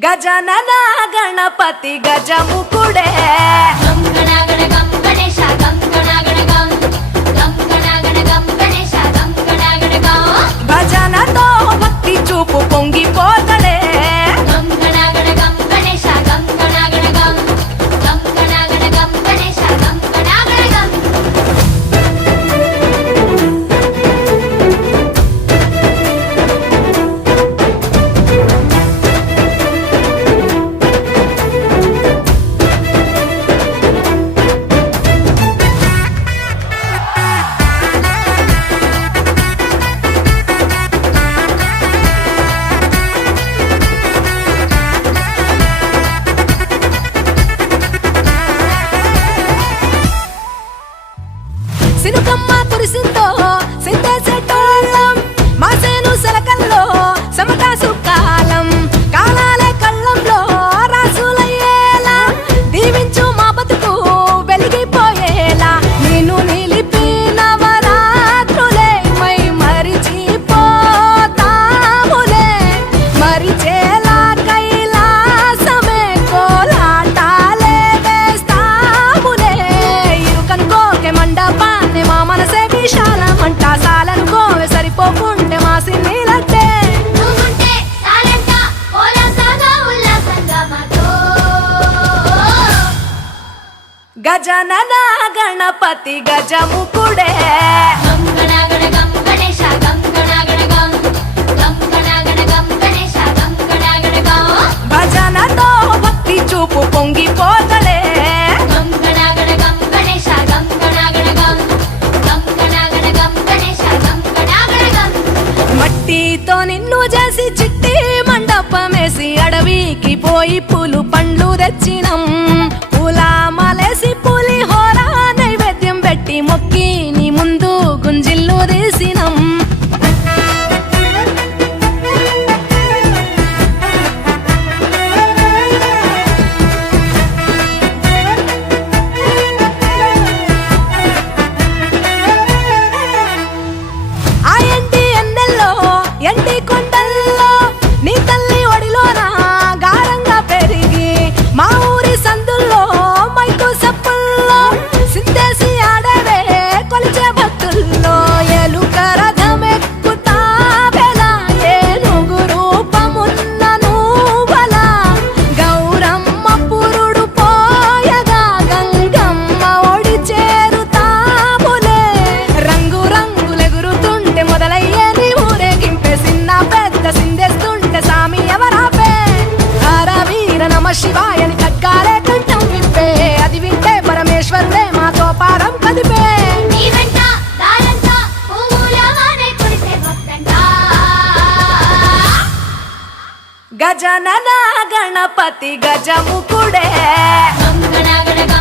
గజనన గణపతి గజముకుడే గం గణగణ గం గణేశ గం గణగణ గం గం గణగణ గం గణేశ గం గణగణ గం భజనతో భక్తి చూపు పొంగిపోతడే గం గణగణ గం గణేశ గం గణగణ గం గం గణగణ గం గణేశ గం గణగణ గం సినుకమ్మ కురిసిందో సిందేసేటోళ్ళం మాసేను సెలకల్లో సమటాసు కాలం కాలాలే కళ్ళంలో రాసులయ్యేలా దీవించు మా బతుకు వెలిగిపోయేలా నిన్ను నిలిపిన వరాత్రులే మై మరిచిపోతాములే మరిచేలా కైలాసమే కోలాటాలే వేస్తాములే ఇరుకనుకోకే మండప మా మనసే విశాలమంట సాలనుకోవే సరిపోకుంటే మా సిన్నీలంటే నువ్వుంటే సాలంట ఓలాసగా ఉల్లాసంగా మాతో గజనన గణపతి గజముకుడే గం గణగణ గం గణేశ గం గణగణ గం గం గణగణ గం గణేశ గం గణగణ గం భజనతో భక్తి చూపు పొంగిపోతలే గం గణగణ గం గణేశ గం గణగణ గం గం గణగణ గం గణేశ గం గణగణ గం మట్టితో నిన్ను చేసి చిట్టి మండపమేసి అడవికి పోయి పూలు పండ్లు తెచ్చినం పూలామలేసి పులిహోర నైవేద్యం పెట్టి మొక్కి నీ ముందు గుంజిల్లు తీసినం ఆ ఎంటి ఎన్నెల్లో ఎంటి కొండల్లో నీ తల్లి ఒడిలోన గారంగా పెరిగి మా ఊరి సందుల్లో మైకు సప్పుల్లో సిందేసి ఆడవే కొలిచే భక్తుల్లో ఎలుక రథమెక్కుతావెలా ఏనుగు రూపమున్న నువ్వలా గౌరమ్మ పురుడు పోయగా గంగమ్మ ఒడి చేరుతాములే రంగు రంగులెగురుతుంటే మొదలయ్యే నీ ఊరేగింపే చిన్న పెద్ద సిందేస్తుంటే సామి ఎవరాపే వీర నమ శివాయని ఖడ్గాలే కంఠం విప్పే అది వింటే పరమేశ్వరుడే మాతో పారం కదిపే నీ వెంట దారంతా పువ్వుల వానే కురిసే భక్తంట గజనన గణపతి గజముకుడే గం గణగణ గం